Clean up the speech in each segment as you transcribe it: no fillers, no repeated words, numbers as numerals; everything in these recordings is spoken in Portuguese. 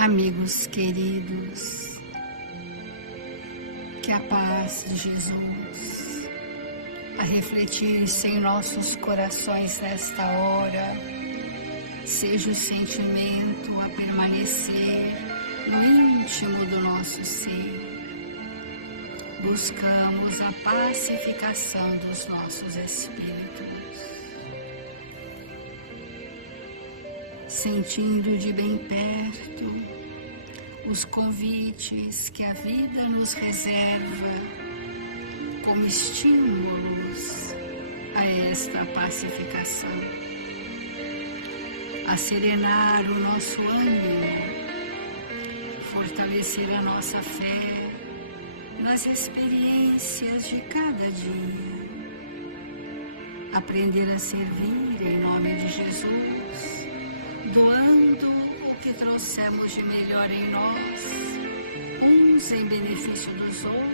Amigos queridos, que a paz de Jesus a refletir-se em nossos corações nesta hora seja o sentimento a permanecer no íntimo do nosso ser. Buscamos a pacificação dos nossos espíritos, sentindo de bem perto os convites que a vida nos reserva como estímulos a esta pacificação, a serenar o nosso ânimo, fortalecer a nossa fé nas experiências de cada dia, aprender a servir em nome de Jesus, doando o que trouxemos de melhor em nós, uns em benefício dos outros,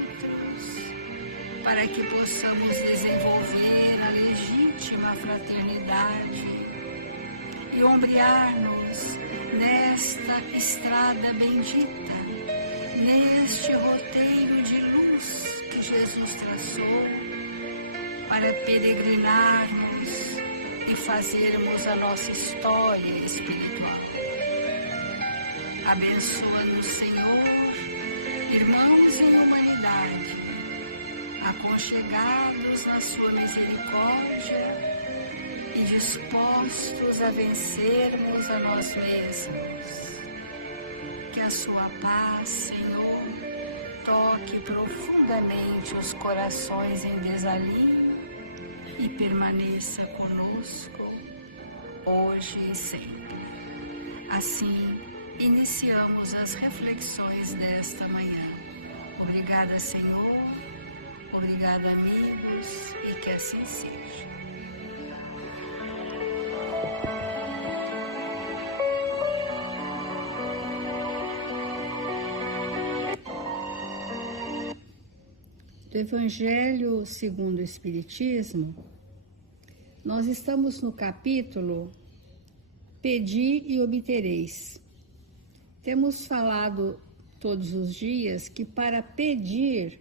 para que possamos desenvolver a legítima fraternidade e ombrear-nos nesta estrada bendita, neste roteiro de luz que Jesus traçou para peregrinarmos e fazermos a nossa história espiritual. Abençoa-nos, Senhor, irmãos em humanidade, aconchegados na sua misericórdia e dispostos a vencermos a nós mesmos. Que a sua paz, Senhor, toque profundamente os corações em desalinho e permaneça conosco hoje e sempre. Assim, iniciamos as reflexões desta manhã. Obrigada, Senhor. Obrigada, amigos, e que assim seja. Do Evangelho segundo o Espiritismo, nós estamos no capítulo Pedi e obtereis. Temos falado todos os dias que para pedir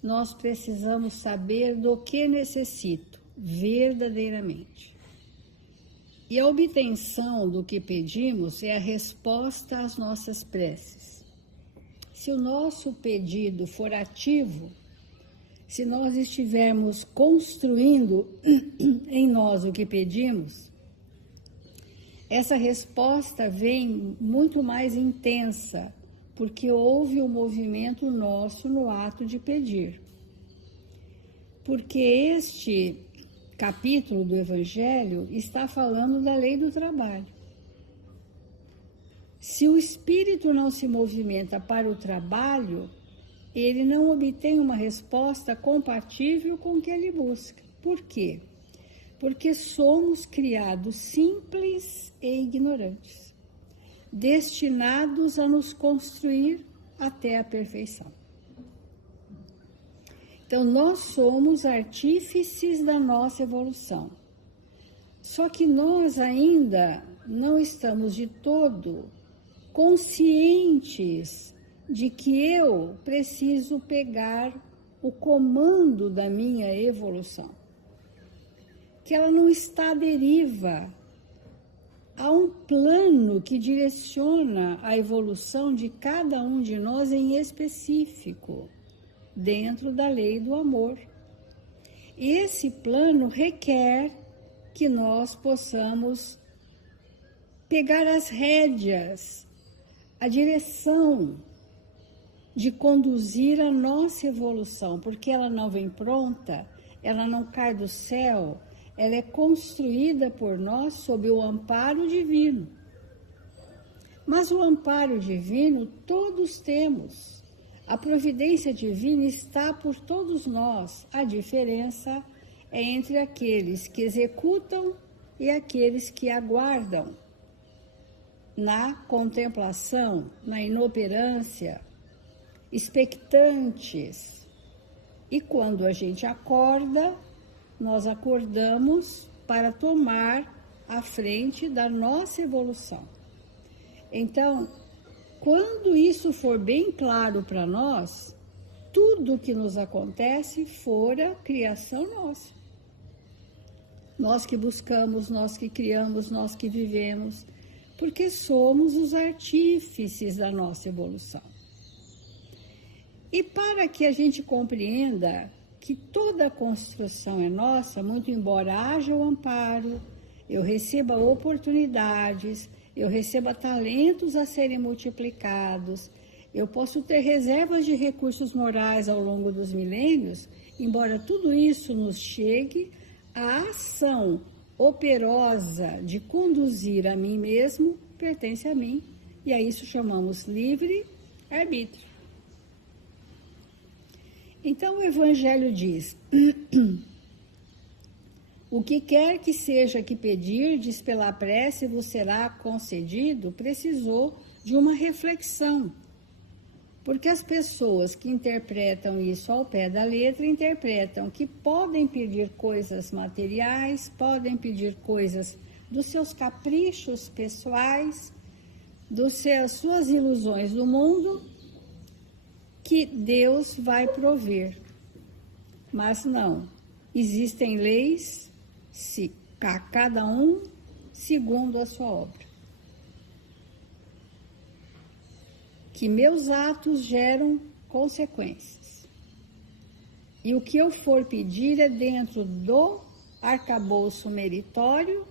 nós precisamos saber do que necessito verdadeiramente. E a obtenção do que pedimos é a resposta às nossas preces. Se o nosso pedido for ativo, se nós estivermos construindo em nós o que pedimos, essa resposta vem muito mais intensa, porque houve um movimento nosso no ato de pedir. Porque este capítulo do Evangelho está falando da lei do trabalho. Se o espírito não se movimenta para o trabalho, ele não obtém uma resposta compatível com o que ele busca. Por quê? Porque somos criados simples e ignorantes, destinados a nos construir até a perfeição. Então, nós somos artífices da nossa evolução. Só que nós ainda não estamos de todo conscientes de que eu preciso pegar o comando da minha evolução, que ela não está à deriva. Há um plano que direciona a evolução de cada um de nós em específico, dentro da lei do amor. E esse plano requer que nós possamos pegar as rédeas, a direção de conduzir a nossa evolução, porque ela não vem pronta, ela não cai do céu, ela é construída por nós sob o amparo divino. Mas o amparo divino todos temos. A providência divina está por todos nós. A diferença é entre aqueles que executam e aqueles que aguardam, na contemplação, na inoperância, expectantes. E quando a gente acorda, nós acordamos para tomar a frente da nossa evolução. Então, quando isso for bem claro para nós, tudo que nos acontece fora criação nossa. Nós que buscamos, nós que criamos, nós que vivemos, porque somos os artífices da nossa evolução. E para que a gente compreenda que toda a construção é nossa, muito embora haja o amparo, eu receba oportunidades, eu receba talentos a serem multiplicados, eu posso ter reservas de recursos morais ao longo dos milênios, embora tudo isso nos chegue, a ação operosa de conduzir a mim mesmo pertence a mim, e a isso chamamos livre-arbítrio. Então o Evangelho diz: o que quer que seja que pedirdes pela prece vos será concedido, precisou de uma reflexão. Porque as pessoas que interpretam isso ao pé da letra, interpretam que podem pedir coisas materiais, podem pedir coisas dos seus caprichos pessoais, suas ilusões do mundo, que Deus vai prover. Mas não, existem leis, a cada um segundo a sua obra. Que meus atos geram consequências. E o que eu for pedir é dentro do arcabouço meritório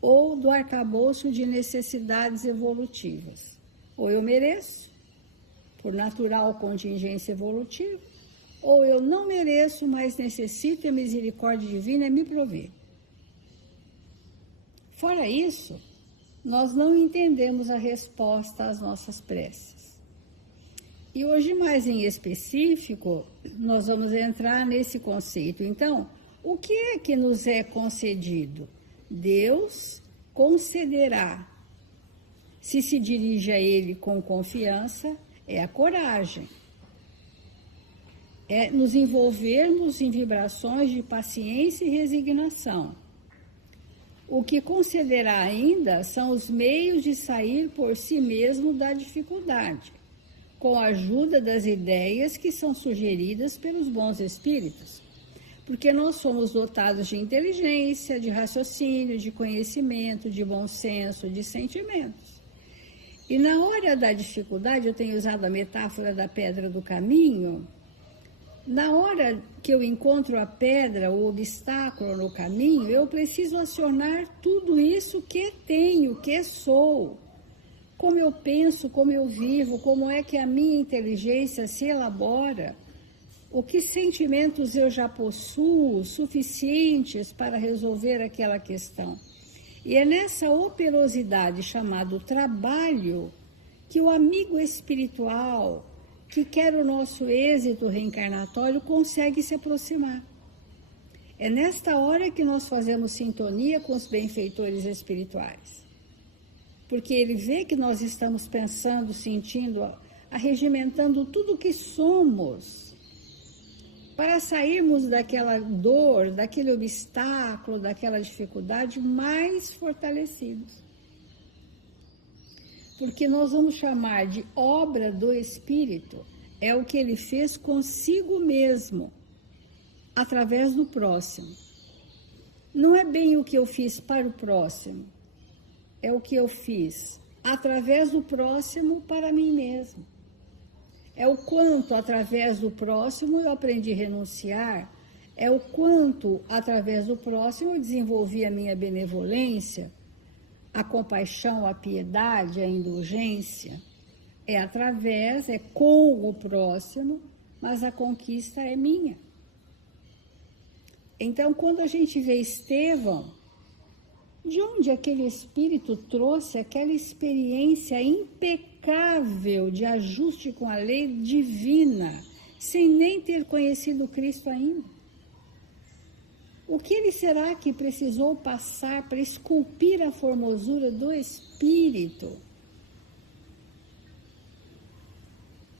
ou do arcabouço de necessidades evolutivas. Ou eu mereço, por natural contingência evolutiva, ou eu não mereço, mas necessito e a misericórdia divina me prover. Fora isso, nós não entendemos a resposta às nossas preces. E hoje, mais em específico, nós vamos entrar nesse conceito. Então, o que é que nos é concedido? Deus concederá. Se dirige a Ele com confiança, é a coragem. É nos envolvermos em vibrações de paciência e resignação. O que concederá ainda são os meios de sair por si mesmo da dificuldade, com a ajuda das ideias que são sugeridas pelos bons espíritos. Porque nós somos dotados de inteligência, de raciocínio, de conhecimento, de bom senso, de sentimentos. E na hora da dificuldade, eu tenho usado a metáfora da pedra do caminho, na hora que eu encontro a pedra, o obstáculo no caminho, eu preciso acionar tudo isso que tenho, que sou. Como eu penso, como eu vivo, como é que a minha inteligência se elabora, o que sentimentos eu já possuo suficientes para resolver aquela questão. E é nessa operosidade chamada trabalho que o amigo espiritual, que quer o nosso êxito reencarnatório, consegue se aproximar. É nesta hora que nós fazemos sintonia com os benfeitores espirituais. Porque ele vê que nós estamos pensando, sentindo, arregimentando tudo o que somos, para sairmos daquela dor, daquele obstáculo, daquela dificuldade mais fortalecidos. Porque nós vamos chamar de obra do Espírito, é o que ele fez consigo mesmo, através do próximo. Não é bem o que eu fiz para o próximo, é o que eu fiz através do próximo para mim mesmo. É o quanto através do próximo eu aprendi a renunciar, é o quanto através do próximo eu desenvolvi a minha benevolência, a compaixão, a piedade, a indulgência. É com o próximo, mas a conquista é minha. Então, quando a gente vê Estevão, de onde aquele espírito trouxe aquela experiência impecável de ajuste com a lei divina, sem nem ter conhecido Cristo ainda? O que ele será que precisou passar para esculpir a formosura do espírito?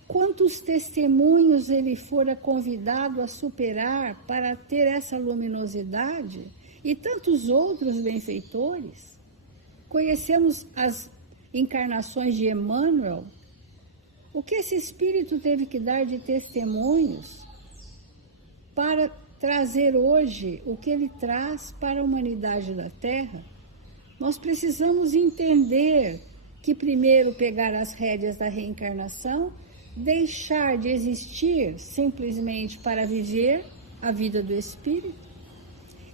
Quantos testemunhos ele fora convidado a superar para ter essa luminosidade? E tantos outros benfeitores. Conhecemos as encarnações de Emmanuel, O que esse espírito teve que dar de testemunhos para trazer hoje o que ele traz para a humanidade da Terra? Nós precisamos entender que primeiro pegar as rédeas da reencarnação, deixar de existir simplesmente para viver a vida do espírito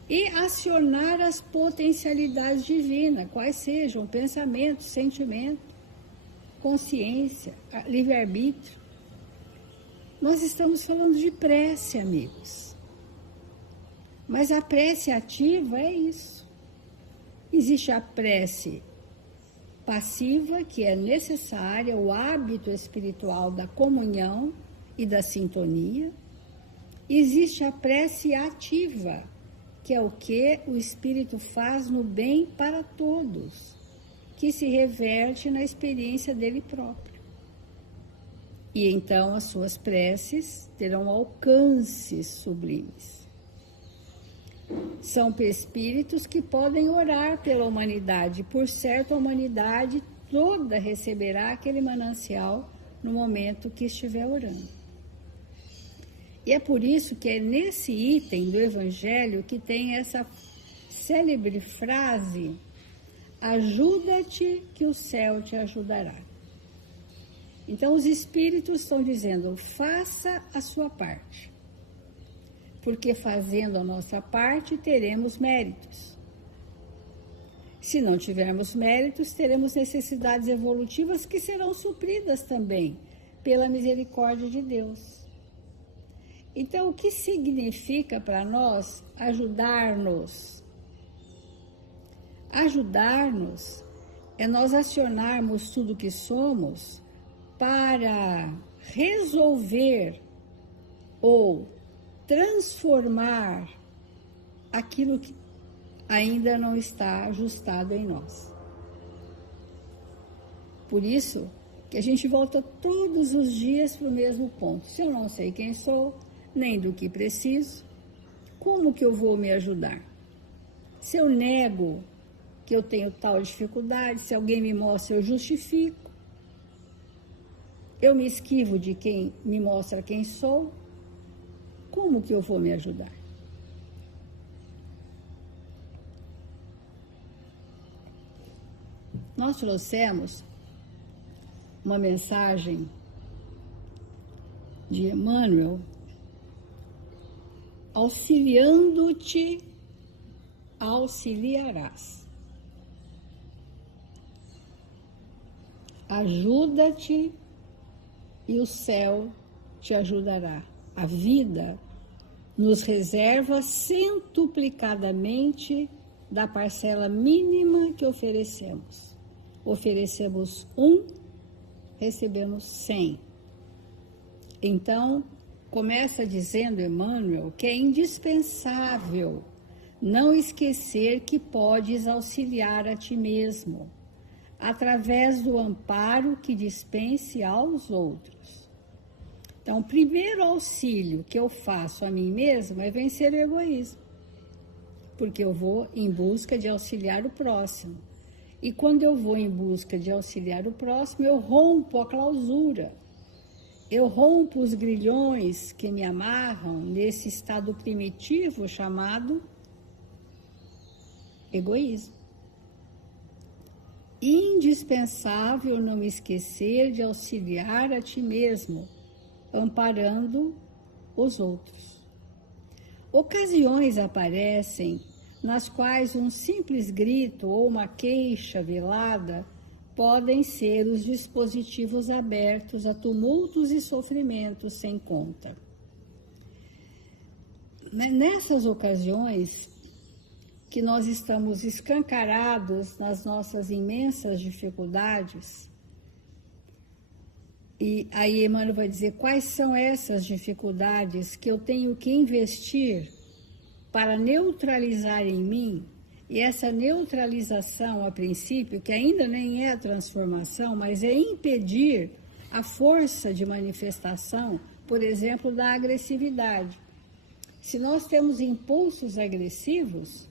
e acionar as potencialidades divinas, quais sejam pensamento, sentimento, consciência, livre-arbítrio. Nós estamos falando de prece, amigos. Mas a prece ativa é isso. Existe a prece passiva, que é necessária, o hábito espiritual da comunhão e da sintonia. Existe a prece ativa, que é o que o espírito faz no bem para todos, que se reverte na experiência dele próprio. E então as suas preces terão alcances sublimes. São espíritos que podem orar pela humanidade. Por certo, a humanidade toda receberá aquele manancial no momento que estiver orando. E é por isso que é nesse item do Evangelho que tem essa célebre frase: ajuda-te que o céu te ajudará. Então os espíritos estão dizendo, faça a sua parte. Porque fazendo a nossa parte, teremos méritos. Se não tivermos méritos, teremos necessidades evolutivas que serão supridas também pela misericórdia de Deus. Então, o que significa para nós ajudar-nos? Ajudar-nos é nós acionarmos tudo que somos para resolver ou transformar aquilo que ainda não está ajustado em nós. Por isso que a gente volta todos os dias para o mesmo ponto. Se eu não sei quem sou, nem do que preciso, como que eu vou me ajudar? Se eu nego que eu tenho tal dificuldade, se alguém me mostra, eu justifico. Eu me esquivo de quem me mostra quem sou. Como que eu vou me ajudar? Nós trouxemos uma mensagem de Emmanuel, auxiliando-te, auxiliarás. Ajuda-te e o céu te ajudará. A vida nos reserva centuplicadamente da parcela mínima que oferecemos. Oferecemos 1, recebemos 100. Então, começa dizendo Emmanuel que é indispensável não esquecer que podes auxiliar a ti mesmo, através do amparo que dispense aos outros. Então, o primeiro auxílio que eu faço a mim mesmo é vencer o egoísmo, porque eu vou em busca de auxiliar o próximo. E quando eu vou em busca de auxiliar o próximo, eu rompo a clausura, eu rompo os grilhões que me amarram nesse estado primitivo chamado egoísmo. Indispensável não esquecer de auxiliar a ti mesmo, amparando os outros. Ocasiões aparecem nas quais um simples grito ou uma queixa velada podem ser os dispositivos abertos a tumultos e sofrimentos sem conta. Nessas ocasiões que nós estamos escancarados nas nossas imensas dificuldades, e aí Emmanuel vai dizer quais são essas dificuldades que eu tenho que investir para neutralizar em mim, e essa neutralização, a princípio, que ainda nem é a transformação, mas é impedir a força de manifestação, por exemplo, da agressividade. Se nós temos impulsos agressivos,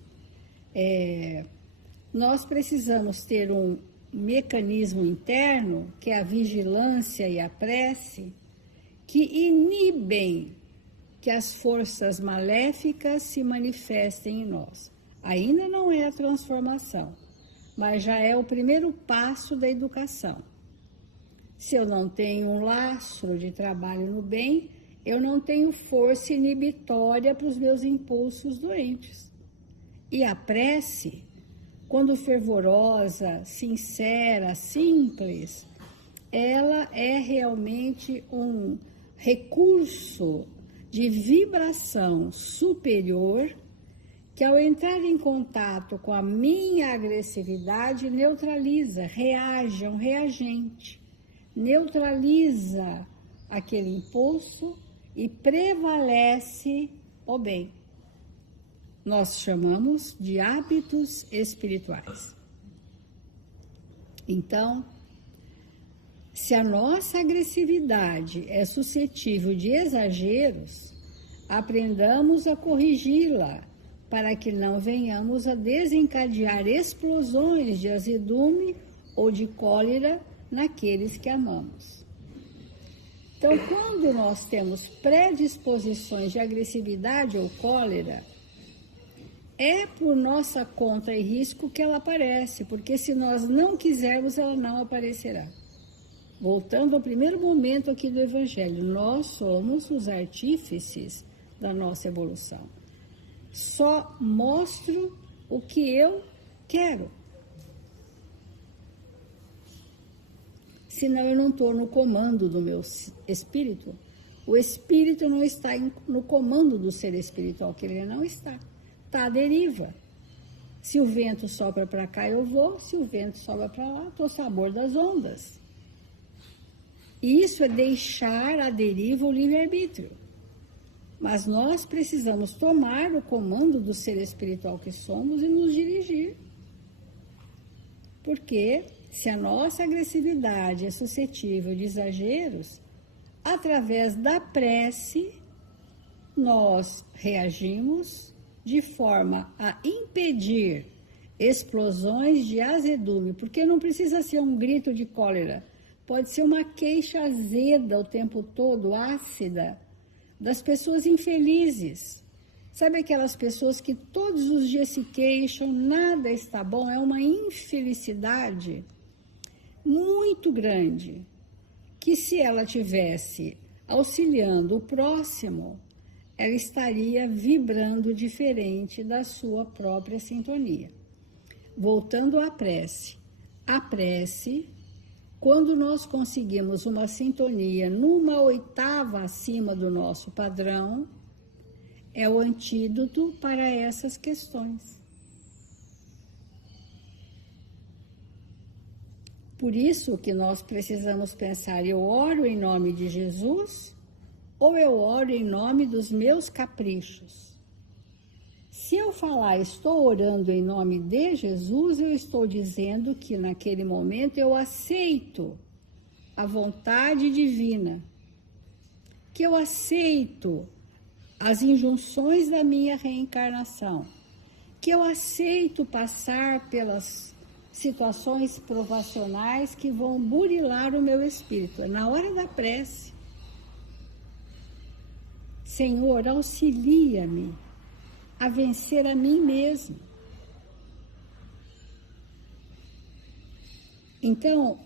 nós precisamos ter um mecanismo interno, que é a vigilância e a prece, que inibem que as forças maléficas se manifestem em nós. Ainda não é a transformação, mas já é o primeiro passo da educação. Se eu não tenho um lastro de trabalho no bem, eu não tenho força inibitória para os meus impulsos doentes. E a prece, quando fervorosa, sincera, simples, ela é realmente um recurso de vibração superior que, ao entrar em contato com a minha agressividade, neutraliza, reage, é um reagente, neutraliza aquele impulso e prevalece o bem. Nós chamamos de hábitos espirituais. Então, se a nossa agressividade é suscetível de exageros, aprendamos a corrigi-la, para que não venhamos a desencadear explosões de azedume ou de cólera naqueles que amamos. Então, quando nós temos predisposições de agressividade ou cólera, é por nossa conta e risco que ela aparece, porque se nós não quisermos, ela não aparecerá. Voltando ao primeiro momento aqui do Evangelho, nós somos os artífices da nossa evolução. Só mostro o que eu quero. Senão eu não estou no comando do meu espírito. O espírito não está no comando do ser espiritual, que ele não está. Está à deriva. Se o vento sopra para cá, eu vou. Se o vento sopra para lá, estou ao sabor das ondas. E isso é deixar à deriva o livre-arbítrio. Mas nós precisamos tomar o comando do ser espiritual que somos e nos dirigir. Porque se a nossa agressividade é suscetível de exageros, através da prece, nós reagimos de forma a impedir explosões de azedume, porque não precisa ser um grito de cólera, pode ser uma queixa azeda o tempo todo, ácida, das pessoas infelizes. Sabe aquelas pessoas que todos os dias se queixam, nada está bom, é uma infelicidade muito grande, que se ela tivesse auxiliando o próximo, ela estaria vibrando diferente da sua própria sintonia. Voltando à prece. A prece, quando nós conseguimos uma sintonia numa oitava acima do nosso padrão, é o antídoto para essas questões. Por isso que nós precisamos pensar, eu oro em nome de Jesus ou eu oro em nome dos meus caprichos? Se eu falar estou orando em nome de Jesus, eu estou dizendo que naquele momento eu aceito a vontade divina, que eu aceito as injunções da minha reencarnação, que eu aceito passar pelas situações provacionais que vão burilar o meu espírito. É na hora da prece. Senhor, auxilia-me a vencer a mim mesmo. Então,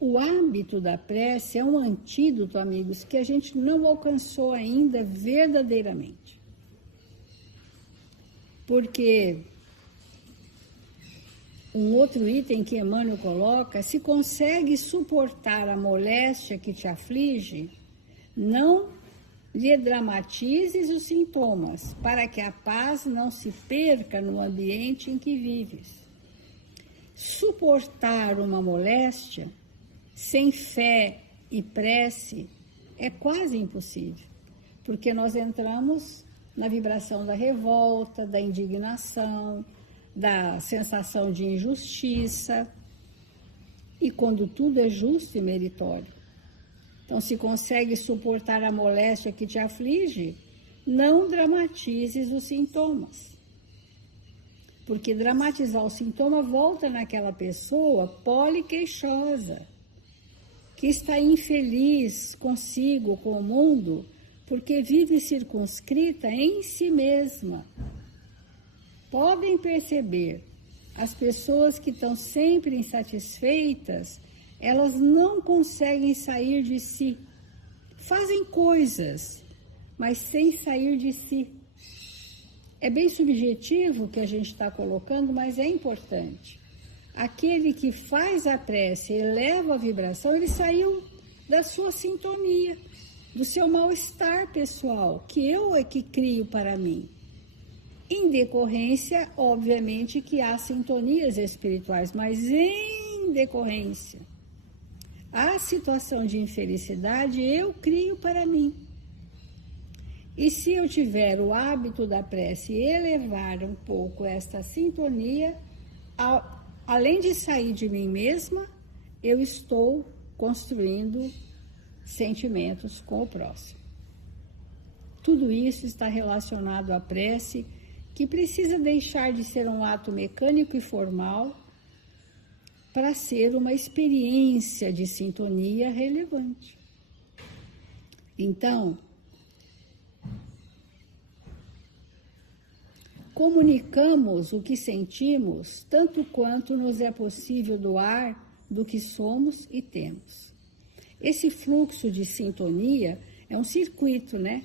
o hábito da prece é um antídoto, amigos, que a gente não alcançou ainda verdadeiramente. Porque um outro item que Emmanuel coloca, se consegue suportar a moléstia que te aflige, não lhe dramatizes os sintomas, para que a paz não se perca no ambiente em que vives. Suportar uma moléstia sem fé e prece é quase impossível, porque nós entramos na vibração da revolta, da indignação, da sensação de injustiça, e quando tudo é justo e meritório. Então, se consegue suportar a moléstia que te aflige, não dramatizes os sintomas. Porque dramatizar o sintoma volta naquela pessoa poliqueixosa, que está infeliz consigo, com o mundo, porque vive circunscrita em si mesma. Podem perceber, as pessoas que estão sempre insatisfeitas, elas não conseguem sair de si. Fazem coisas, mas sem sair de si. É bem subjetivo o que a gente está colocando, mas é importante. Aquele que faz a prece, eleva a vibração, ele saiu da sua sintonia, do seu mal-estar pessoal, que eu é que crio para mim. Em decorrência, obviamente, que há sintonias espirituais, mas em decorrência, a situação de infelicidade eu crio para mim. E se eu tiver o hábito da prece e elevar um pouco esta sintonia, além de sair de mim mesma, eu estou construindo sentimentos com o próximo. Tudo isso está relacionado à prece, que precisa deixar de ser um ato mecânico e formal para ser uma experiência de sintonia relevante. Então, comunicamos o que sentimos, tanto quanto nos é possível doar do que somos e temos. Esse fluxo de sintonia é um circuito, né?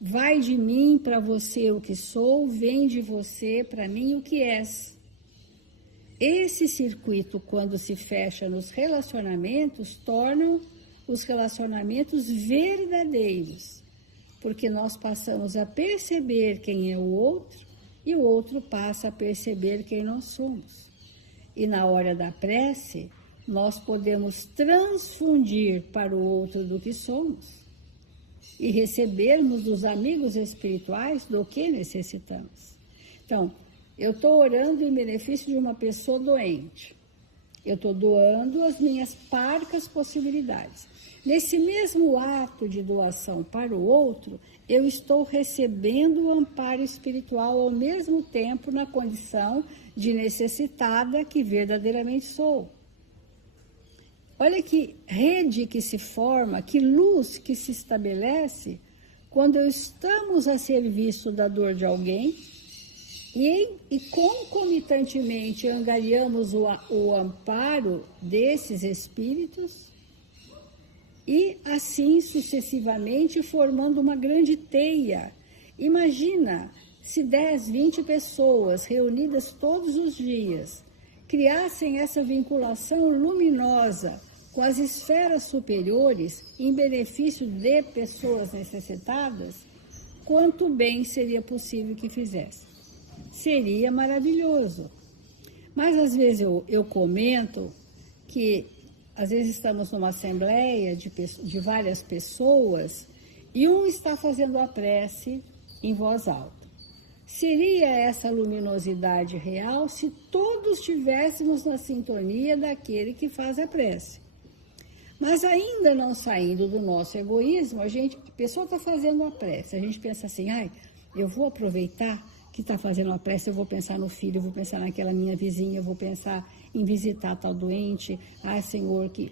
Vai de mim para você o que sou, vem de você para mim o que és. Esse circuito, quando se fecha nos relacionamentos, torna os relacionamentos verdadeiros, porque nós passamos a perceber quem é o outro e o outro passa a perceber quem nós somos. E na hora da prece, nós podemos transfundir para o outro do que somos e recebermos dos amigos espirituais do que necessitamos. Então, eu estou orando em benefício de uma pessoa doente. Eu estou doando as minhas parcas possibilidades. Nesse mesmo ato de doação para o outro, eu estou recebendo o amparo espiritual ao mesmo tempo na condição de necessitada que verdadeiramente sou. Olha que rede que se forma, que luz que se estabelece quando estamos a serviço da dor de alguém e concomitantemente angariamos o amparo desses espíritos e assim sucessivamente formando uma grande teia. Imagina se 10, 20 pessoas reunidas todos os dias criassem essa vinculação luminosa com as esferas superiores em benefício de pessoas necessitadas, quanto bem seria possível que fizesse. Seria maravilhoso. Mas às vezes eu comento que às vezes estamos numa assembleia de várias pessoas e um está fazendo a prece em voz alta. Seria essa luminosidade real se todos estivéssemos na sintonia daquele que faz a prece. Mas ainda não saindo do nosso egoísmo, a pessoa está fazendo a prece, a gente pensa assim, eu vou aproveitar que está fazendo a prece, eu vou pensar no filho, eu vou pensar naquela minha vizinha, eu vou pensar em visitar tal doente, Senhor, que...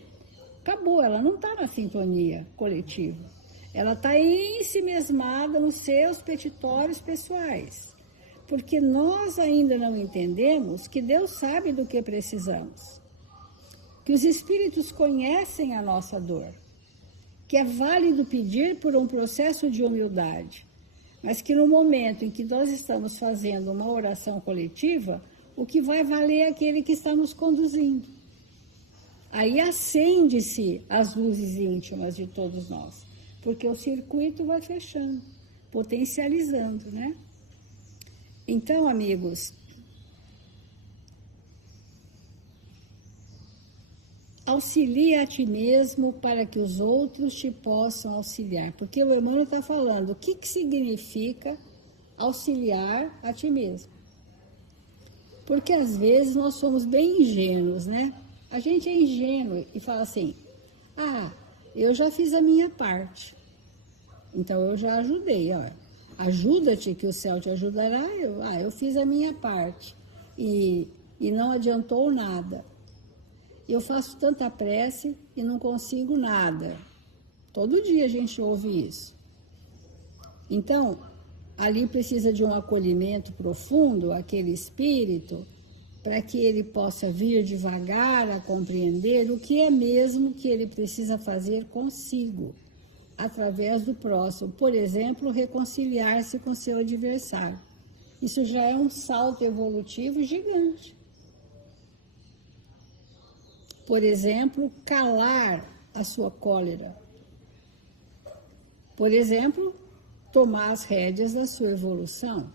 Acabou, ela não está na sintonia coletiva. Ela está ensimesmada nos seus petitórios pessoais. Porque nós ainda não entendemos que Deus sabe do que precisamos. Que os espíritos conhecem a nossa dor. Que é válido pedir por um processo de humildade. Mas que no momento em que nós estamos fazendo uma oração coletiva, o que vai valer é aquele que está nos conduzindo. Aí acende-se as luzes íntimas de todos nós, porque o circuito vai fechando, potencializando, né? Então, amigos, auxilia a ti mesmo para que os outros te possam auxiliar. Porque o Emmanuel está falando, o que significa auxiliar a ti mesmo? Porque às vezes nós somos bem ingênuos, né? A gente é ingênuo e fala assim, eu já fiz a minha parte, então eu já ajudei, ó. ajuda-te que o céu te ajudará. Eu fiz a minha parte e não adiantou nada. Eu faço tanta prece e não consigo nada. Todo dia a gente ouve isso. Então, ali precisa de um acolhimento profundo, aquele espírito, para que ele possa vir devagar a compreender o que é mesmo que ele precisa fazer consigo, através do próximo. Por exemplo, reconciliar-se com seu adversário. Isso já é um salto evolutivo gigante. Por exemplo, calar a sua cólera. Por exemplo, tomar as rédeas da sua evolução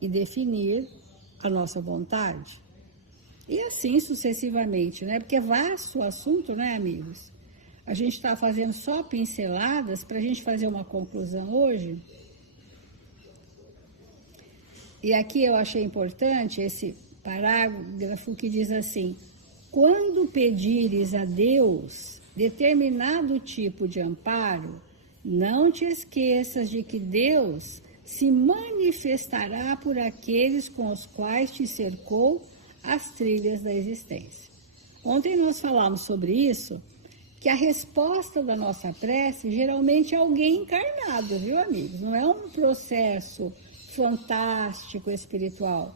e definir a nossa vontade. E assim sucessivamente, né? Porque é vasto o assunto, né, amigos? A gente está fazendo só pinceladas para a gente fazer uma conclusão hoje. E aqui eu achei importante esse parágrafo que diz assim: quando pedires a Deus determinado tipo de amparo, não te esqueças de que Deus se manifestará por aqueles com os quais te cercou as trilhas da existência. Ontem nós falamos sobre isso, que a resposta da nossa prece geralmente é alguém encarnado, viu, amigos? Não é um processo fantástico espiritual.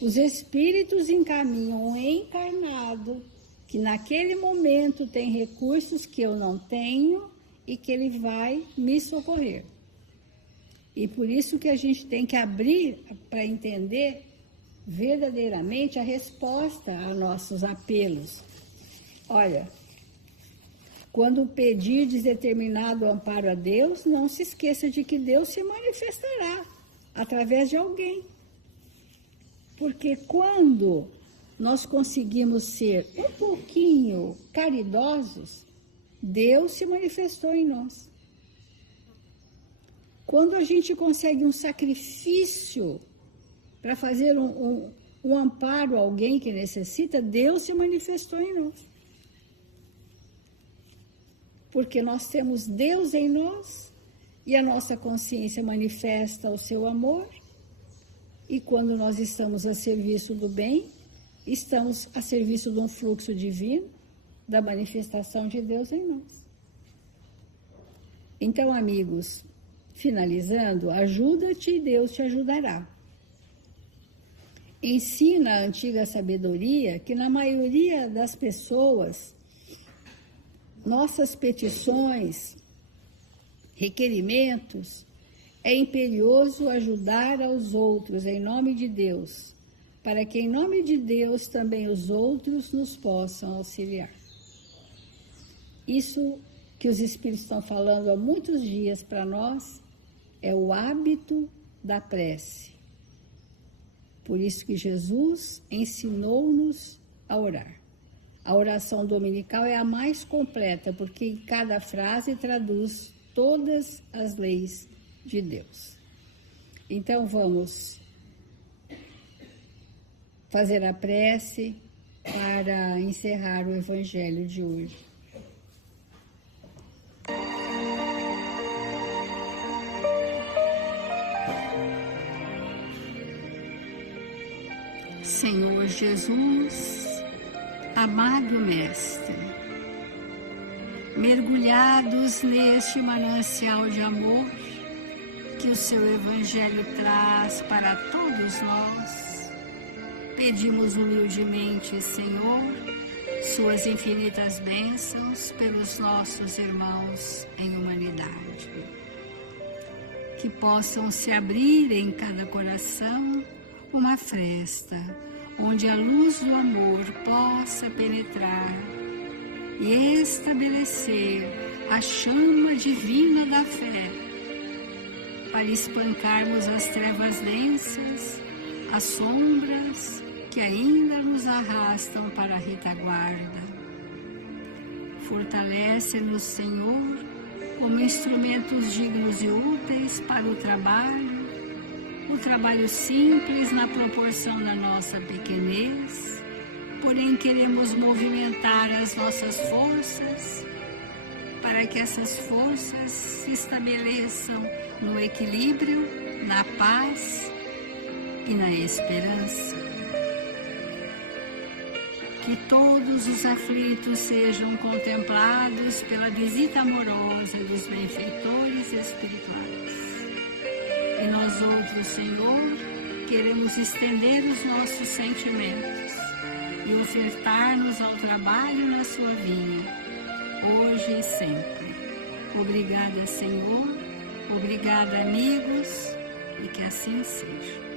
Os espíritos encaminham um encarnado que naquele momento tem recursos que eu não tenho e que ele vai me socorrer. E por isso que a gente tem que abrir para entender verdadeiramente a resposta a nossos apelos. Olha, quando pedir determinado amparo a Deus, não se esqueça de que Deus se manifestará através de alguém. Porque quando nós conseguimos ser um pouquinho caridosos, Deus se manifestou em nós. Quando a gente consegue um sacrifício para fazer um amparo a alguém que necessita, Deus se manifestou em nós. Porque nós temos Deus em nós e a nossa consciência manifesta o seu amor. E quando nós estamos a serviço do bem, estamos a serviço de um fluxo divino, da manifestação de Deus em nós. Então, amigos, finalizando, ajuda-te e Deus te ajudará. Ensina a antiga sabedoria que na maioria das pessoas, nossas petições, requerimentos, é imperioso ajudar aos outros em nome de Deus, para que em nome de Deus também os outros nos possam auxiliar. Isso que os Espíritos estão falando há muitos dias para nós é o hábito da prece. Por isso que Jesus ensinou-nos a orar. A oração dominical é a mais completa, porque cada frase traduz todas as leis de Deus. Então vamos fazer a prece para encerrar o Evangelho de hoje. Senhor Jesus, amado Mestre, mergulhados neste manancial de amor que o seu Evangelho traz para todos nós, pedimos humildemente, Senhor, suas infinitas bênçãos pelos nossos irmãos em humanidade. Que possam se abrir em cada coração uma fresta, onde a luz do amor possa penetrar e estabelecer a chama divina da fé, para espancarmos as trevas densas, as sombras que ainda nos arrastam para a retaguarda. Fortalece-nos, Senhor, como instrumentos dignos e úteis para o trabalho simples na proporção da nossa pequenez, porém queremos movimentar as nossas forças para que essas forças se estabeleçam no equilíbrio na paz e na esperança. Que todos os aflitos sejam contemplados pela visita amorosa dos benfeitores espirituais. E nós outros, Senhor, queremos estender os nossos sentimentos e ofertar-nos ao trabalho na sua vinha, hoje e sempre. Obrigada, Senhor. Obrigada, amigos, e que assim seja.